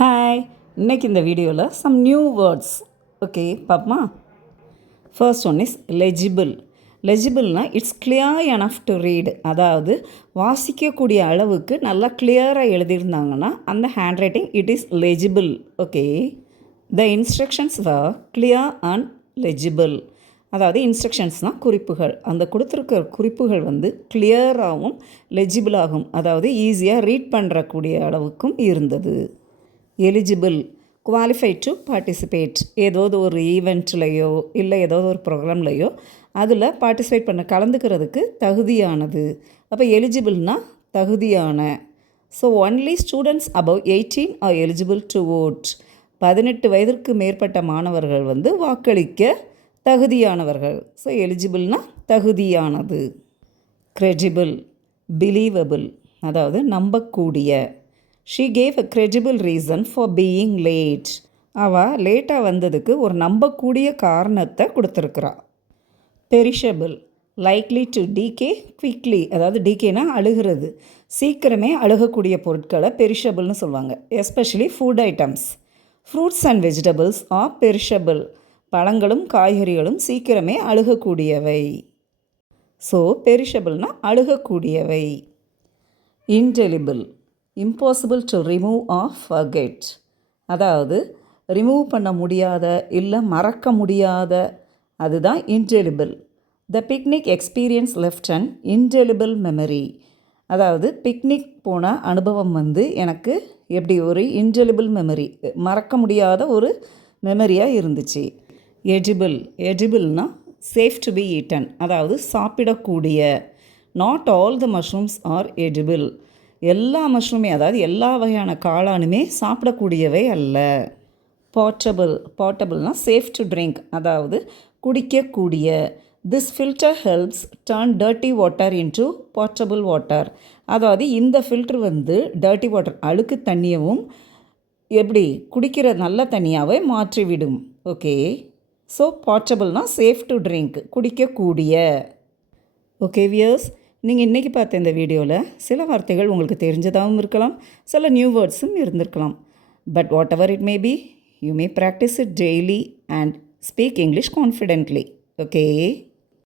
Hi, இன்னைக்கு இந்த வீடியோவில் சம் நியூ வேர்ட்ஸ் ஓகே பார்ப்போமா. First one is legible. லெஜிபிள்னா it's clear enough to read, அதாவது வாசிக்கக்கூடிய அளவுக்கு நல்லா கிளியராக எழுதியிருந்தாங்கன்னா அந்த handwriting it is legible. Okay, the instructions were clear and legible. அதாவது இன்ஸ்ட்ரக்ஷன்ஸ்னால் குறிப்புகள், அந்த கொடுத்துருக்க குறிப்புகள் வந்து கிளியராகவும் லெஜிபிளாகும், அதாவது ஈஸியாக ரீட் பண்ணுறக்கூடிய அளவுக்கும் இருந்தது. எலிஜிபிள், குவாலிஃபைட் டு பார்ட்டிசிபேட், ஏதாவது ஒரு ஈவெண்ட்லேயோ இல்லை ஏதாவது ஒரு ப்ரோக்ராம்லேயோ அதில் பார்ட்டிசிபேட் பண்ண கலந்துக்கிறதுக்கு தகுதியானது. அப்போ எலிஜிபிள்னால் தகுதியான. So only students above 18 are eligible to vote. 18 வயதிற்கு மேற்பட்ட மாணவர்கள் வந்து வாக்களிக்க தகுதியானவர்கள். ஸோ எலிஜிபிள்னால் தகுதியானது. கிரெடிபிள், பிலீவபிள், அதாவது நம்பக்கூடிய. She gave a credible reason for being late. அவள் லேட்டாக வந்ததுக்கு ஒரு நம்பக்கூடிய காரணத்தை கொடுத்துருக்குறா. Perishable, likely to decay quickly, அதாவது டீகேனா அழுகிறது, சீக்கிரமே அழுகக்கூடிய பொருட்களை பெரிஷபிள்னு சொல்லுவாங்க, especially food items. Fruits and vegetables are perishable. பழங்களும் காய்கறிகளும் சீக்கிரமே அழுகக்கூடியவை. ஸோ பெரிஷபிள்னால் அழுகக்கூடியவை. Indelible, impossible to remove or forget, அதாவது ரிமூவ் பண்ண முடியாத இல்லை மறக்க முடியாத, அதுதான் indelible. The picnic experience left and indelible memory, அதாவது பிக்னிக் போன அனுபவம் வந்து எனக்கு எப்படி ஒரு இன்டெலிபிள் மெமரி, மறக்க முடியாத ஒரு மெமரியாக இருந்துச்சு. எடிபிள், எடிபிள்னால் சேஃப் டு பி ஈட்டன், அதாவது சாப்பிடக்கூடிய. Not all the mushrooms are edible, எல்லா மஷ்ரூமே, அதாவது எல்லா வகையான காளானுமே சாப்பிடக்கூடியவை அல்ல. போர்ட்டபிள், போர்ட்டபிள்னால் சேஃப் டு ட்ரிங்க், அதாவது குடிக்கக்கூடிய. This filter helps turn dirty water into portable water, அதாவது இந்த ஃபில்டர் வந்து டர்ட்டி வாட்டர் அழுக்கு தண்ணியவும் எப்படி குடிக்கிற நல்ல தண்ணியாகவே மாற்றிவிடும். ஓகே, ஸோ போர்ட்டபிள்னால் சேஃப் டு ட்ரிங்க், குடிக்கக்கூடிய. ஓகே வியர்ஸ், நீங்கள் இன்றைக்கி பார்த்த இந்த வீடியோவில் சில வார்த்தைகள் உங்களுக்கு தெரிஞ்சதாகவும் இருக்கலாம், சில நியூ வேர்ட்ஸும் இருந்திருக்கலாம். But what ever it may be, you may practice it daily and speak English confidently. Okay.